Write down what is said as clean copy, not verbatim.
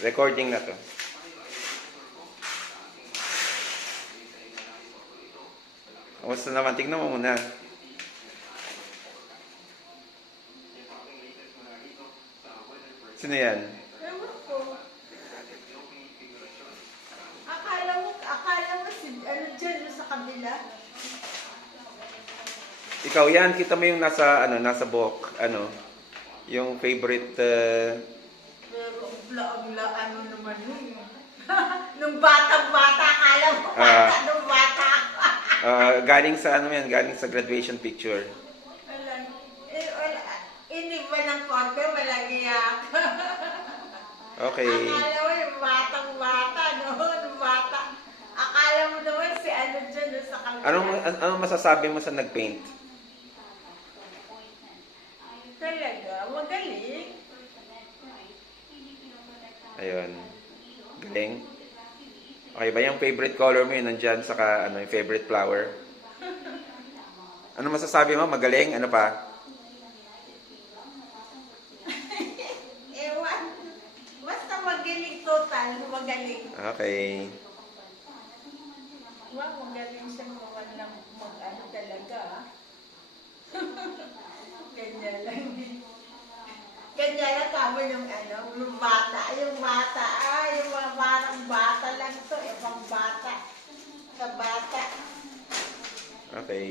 Recording na to. Kamusta naman? Tignan mo muna. Sino yan? Ewan ko. Akala mo si, ano dyan, sa kabila? Ikaw yan, kita mo yung nasa buhok, yung favorite, Pero ano naman yun. Nung batang-bata, akala mo bata, nung bata. galing sa galing sa graduation picture. Wala. Iniba ng konti, walang iyak. Okay. Akala mo yung batang-bata, no? Nung bata. Akala mo naman si ano dyan, no, sa kabila. Anong masasabi mo sa nagpaint? Talaga, magaling. Ayun. Galing. Okay ba yung favorite color mo yun nandyan, saka yung favorite flower? Ano masasabi mo? Magaling? Ano pa? Ewan. Basta magaling total, magaling. Okay. Wow, magaling siya mag-ano talaga. Ganyan lang. Ganyan lang kamo yung yung bata, yung mga parang bata lang to, pang bata. Sa bata. Okay.